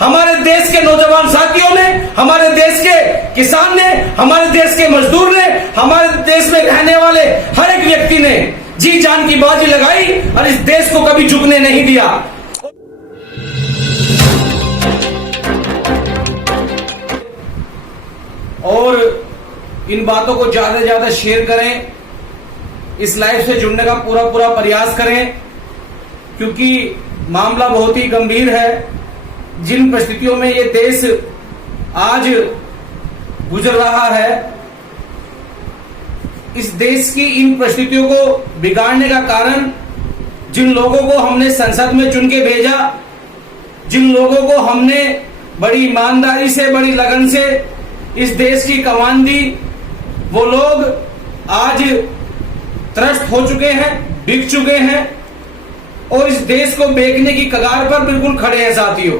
हमारे देश के नौजवान साथियों ने, हमारे देश के किसान ने, हमारे देश के मजदूर ने, हमारे देश में रहने वाले हर एक व्यक्ति ने जी जान की बाजी लगाई और इस देश को कभी झुकने नहीं दिया। और इन बातों को ज्यादा से ज्यादा शेयर करें, इस लाइव से जुड़ने का पूरा प्रयास करें, क्योंकि मामला बहुत ही गंभीर है। जिन परिस्थितियों में ये देश आज गुजर रहा है, इस देश की इन परिस्थितियों को बिगाड़ने का कारण जिन लोगों को हमने संसद में चुन के भेजा, जिन लोगों को हमने बड़ी ईमानदारी से, बड़ी लगन से इस देश की कमान दी, वो लोग आज त्रस्त हो चुके हैं, बिक चुके हैं और इस देश को बेचने की कगार पर बिल्कुल खड़े हैं साथियों।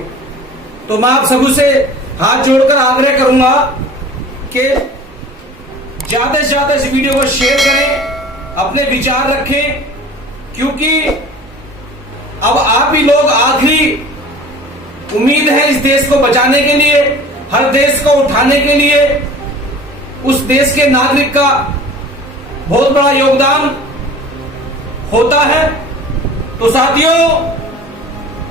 तो मैं आप सबों से हाथ जोड़कर आग्रह करूंगा कि ज्यादा से ज्यादा इस वीडियो को शेयर करें, अपने विचार रखें, क्योंकि अब आप ही लोग आखिरी उम्मीद है इस देश को बचाने के लिए, हर देश को उठाने के लिए। उस देश के नागरिक का बहुत बड़ा योगदान होता है। तो साथियों,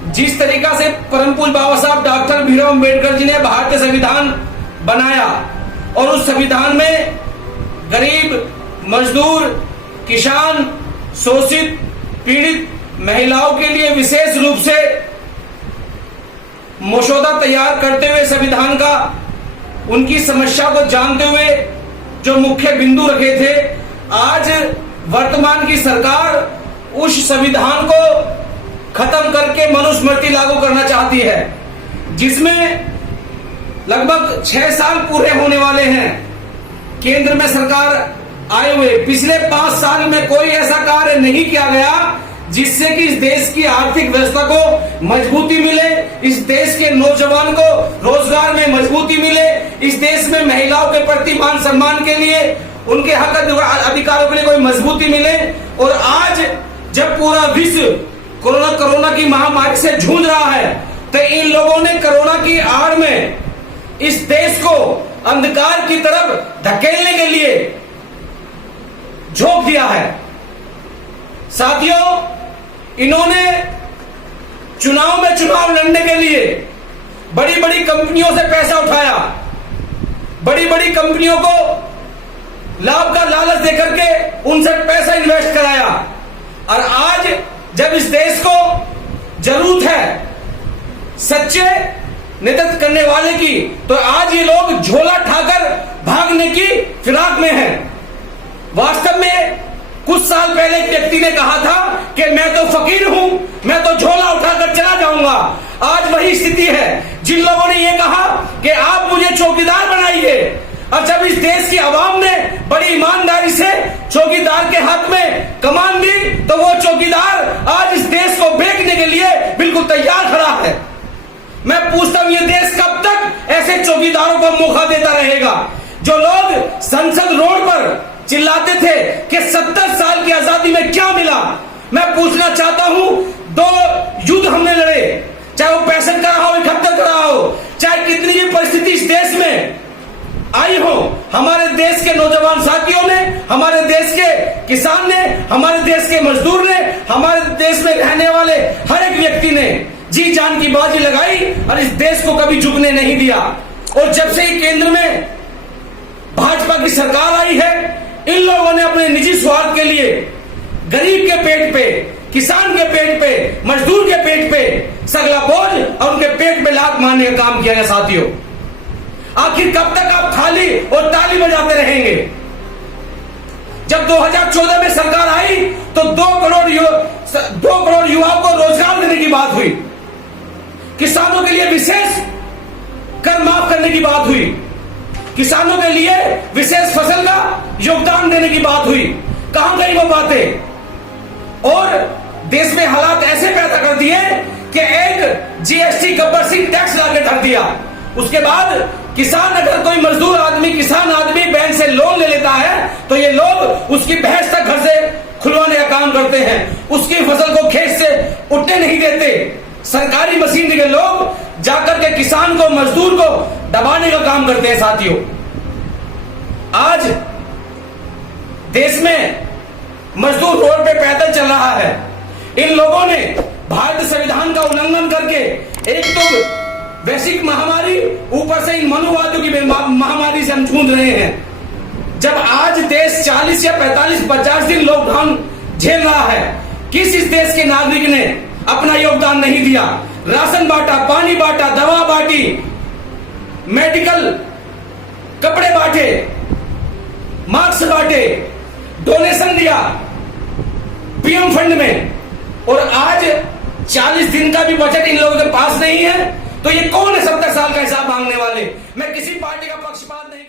जिस तरीका से परम पूज्य बाबा साहब डॉक्टर भीमराव अम्बेडकर जी ने भारतीय संविधान बनाया और उस संविधान में गरीब, मजदूर, किसान, शोषित, पीड़ित महिलाओं के लिए विशेष रूप से मसौदा तैयार करते हुए संविधान का, उनकी समस्या को जानते हुए जो मुख्य बिंदु रखे थे, आज वर्तमान की सरकार उस संविधान को खत्म करके मनुस्मृति लागू करना चाहती है, जिसमें लगभग 6 साल पूरे होने वाले हैं केंद्र में सरकार आए हुए। पिछले 5 साल में कोई ऐसा कार्य नहीं किया गया जिससे कि इस देश की आर्थिक व्यवस्था को मजबूती मिले, इस देश के नौजवान को रोजगार में मजबूती मिले, इस देश में महिलाओं के प्रति मान सम्मान के लिए, उनके हक अधिकारों के लिए कोई मजबूती मिले। और आज जब पूरा विश्व कोरोना की महामारी से जूझ रहा है, तो इन लोगों ने कोरोना की आड़ में इस देश को अंधकार की तरफ धकेलने के लिए झोंक दिया है। साथियों, इन्होंने चुनाव में चुनाव लड़ने के लिए बड़ी बड़ी कंपनियों से पैसा उठाया, बड़ी बड़ी कंपनियों को लाभ का लालच देकर के उनसे पैसा इन्वेस्ट कराया। और आज जब इस देश को जरूरत है सच्चे नेतृत्व करने वाले की, तो आज ये लोग झोला ठाकर भागने की फिराक में हैं। वास्तव में कुछ साल पहले एक व्यक्ति ने कहा था कि मैं तो फकीर हूं, मैं तो झोला उठाकर चला जाऊंगा। आज वही स्थिति है। जिन लोगों ने ये कहा कि आप मुझे चौकीदार बनाइए, और जब इस देश की आवाम ने बड़ी ईमानदारी से चौकीदार के हाथ में कमान दी, तो वो चौकीदार आज इस देश को बेचने के लिए बिल्कुल तैयार खड़ा है। मैं पूछता हूं, ये देश कब तक ऐसे चौकीदारों को मौका देता रहेगा? जो लोग संसद रोड पर चिल्लाते थे कि 70 साल की आजादी में क्या मिला, मैं पूछना चाहता हूं, 2 युद्ध हमने लड़े, चाहे वो 65 का रहा हो, 71 का रहा हो, चाहे कितनी भी परिस्थिति इस देश में आई हो, हमारे देश के नौजवान साथियों ने, हमारे देश के किसान ने, हमारे देश के मजदूर ने, हमारे देश में रहने वाले हर एक व्यक्ति ने जी जान की बाजी लगाई और इस देश को कभी झुकने नहीं दिया। और जब से ही केंद्र में भाजपा की सरकार आई है, इन लोगों ने अपने निजी स्वार्थ के लिए गरीब के पेट पे, किसान के पेट पे, मजदूर के पेट पे सगला बोझ और उनके पेट पे लात मारने का काम किया है। साथियों, आखिर कब तक आप खाली और ताली बजाते रहेंगे? जब 2014 में सरकार आई तो 2 करोड़ युवाओं को रोजगार देने की बात हुई, किसानों के लिए विशेष कर माफ करने की बात हुई, किसानों के लिए विशेष फसल का योगदान देने की बात हुई। कहां गई वो बातें? और देश में हालात ऐसे पैदा कर दिए कि एक जीएसटी गब्बर सिंह टैक्स लाके ढक दिया। उसके बाद किसान, अगर कोई मजदूर आदमी, किसान आदमी बैंक से लोन ले लेता है, तो ये लोग उसकी भैंस तक घर से खुलवाने का काम करते हैं, उसकी फसल को खेत से उठने नहीं देते। सरकारी मशीन के लोग जाकर के किसान को, मजदूर को दबाने का काम करते हैं। साथियों, आज देश में मजदूर रोड पे पैदल चल रहा है। इन लोगों ने भारतीय संविधान का उल्लंघन करके एक तो वैश्विक महामारी, ऊपर से इन मनुवादियों की महामारी से हम जूझ रहे हैं। जब आज देश 40 या 45-50 दिन लॉकडाउन झेल रहा है, किस इस देश के नागरिक ने अपना योगदान नहीं दिया? राशन बांटा, पानी बांटा, दवा बांटी, मेडिकल कपड़े बांटे, मास्क बांटे, डोनेशन दिया पीएम फंड में, और आज 40 दिन का भी बजट इन लोगों के पास नहीं है। तो ये कौन है 70 साल का हिसाब मांगने वाले? मैं किसी पार्टी का पक्षपात नहीं